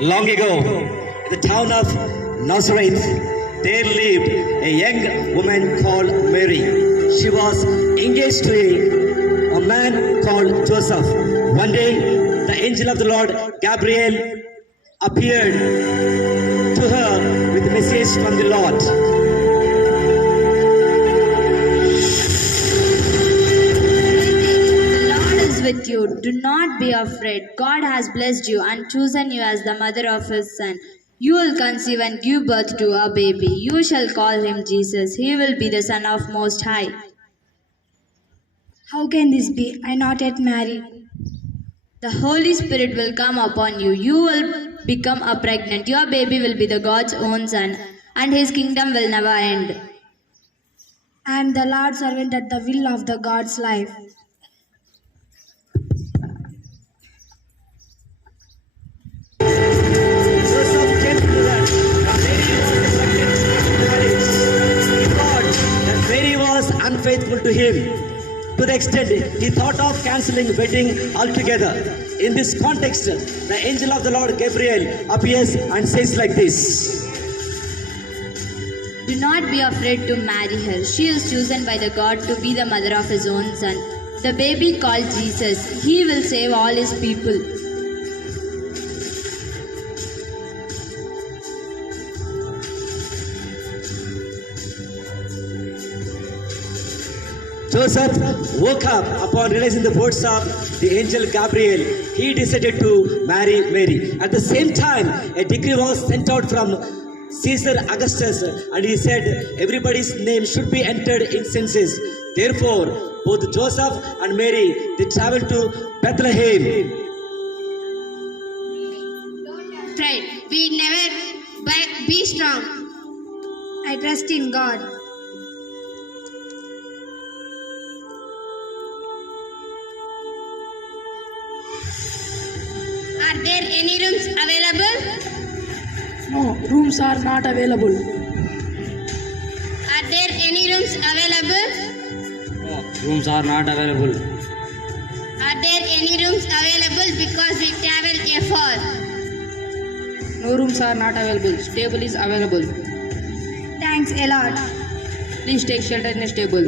Long ago, in the town of Nazareth, there lived a young woman called Mary. She was engaged to a man called Joseph. One day, the angel of the Lord, Gabriel, appeared to her with a message from the Lord. With you. Do not be afraid. God has blessed you and chosen you as the mother of his son. You will conceive and give birth to a baby. You shall call him Jesus. He will be the Son of Most High. How can this be? I not yet married. The Holy Spirit will come upon you. You will become a pregnant. Your baby will be the God's own son, and his kingdom will never end. I am the Lord's servant at the will of the God's life. Joseph came to that Mary was expected to marriage. He thought that Mary was unfaithful to him. To the extent he thought of cancelling wedding altogether. In this context, the angel of the Lord Gabriel appears and says like this. Do not be afraid to marry her. She is chosen by the God to be the mother of his own son. The baby called Jesus. He will save all his people. Joseph woke up upon realizing the words of the angel Gabriel. He decided to marry Mary. At the same time, a decree was sent out from Caesar Augustus, and he said everybody's name should be entered in census. Therefore, both Joseph and Mary, they traveled to Bethlehem. Afraid. We never be strong. I trust in God. Are there any rooms available? No, rooms are not available. Are there any rooms available? No, rooms are not available. Are there any rooms available because we travel afar? No rooms are not available. Stable is available. Thanks a lot. Please take shelter in a stable.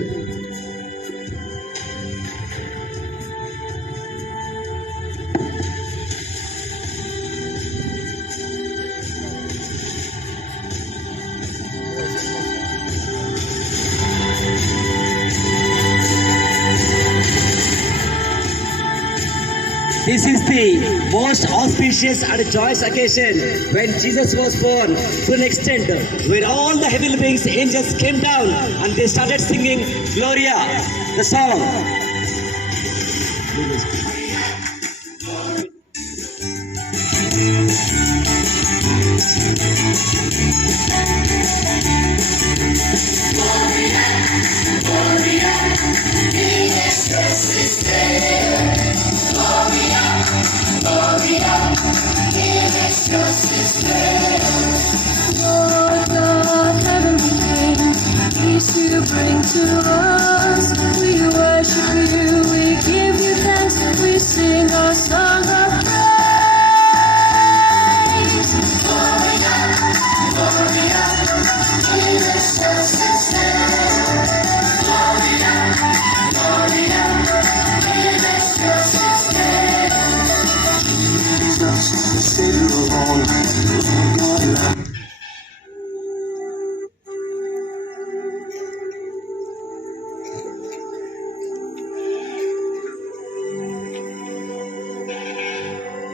This is the most auspicious and joyous occasion when Jesus was born, to an extent where all the heavenly beings, angels came down and they started singing Gloria, the song. Lord God, heavenly King, peace you bring to us. We worship you, we give you thanks, we sing our song of praise. Gloria, Gloria, in excelsis Deo. Gloria, Gloria, in excelsis Deo. Jesus, the Savior of all, Lord God,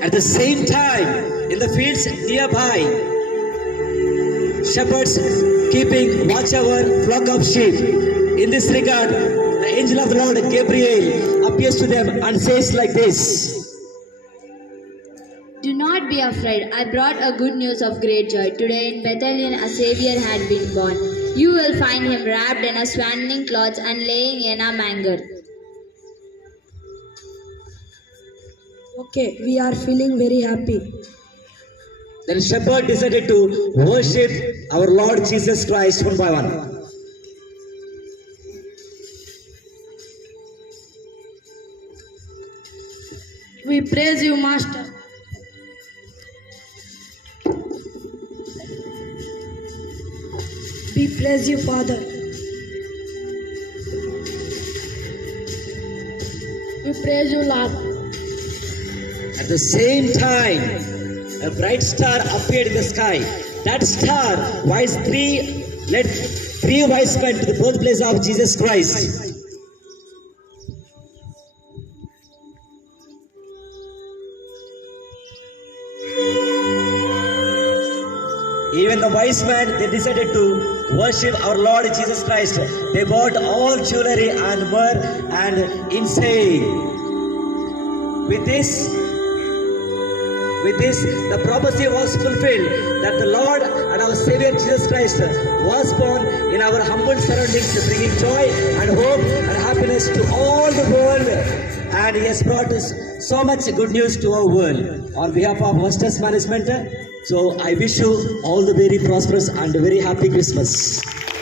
At the same time, in the fields nearby, shepherds keeping watch over flock of sheep. In this regard, the angel of the Lord Gabriel appears to them and says like this. Do not be afraid. I brought a good news of great joy. Today in Bethlehem a Savior had been born. You will find him wrapped in a swaddling cloth and laying in a manger. Okay, we are feeling very happy. Then shepherd decided to worship our Lord Jesus Christ one by one. We praise you, Master. praise you, Father. We praise you, Lord. At the same time, a bright star appeared in the sky. That star led three wise men to the birthplace of Jesus Christ. Even the wise men, they decided to worship our Lord Jesus Christ. They bought all jewelry and myrrh and incense. With this, the prophecy was fulfilled that the Lord and our Savior Jesus Christ was born in our humble surroundings, bringing joy and hope and happiness to all the world. And He has brought us so much good news to our world. On behalf of Hostess Management, so I wish you all the very prosperous and very happy Christmas.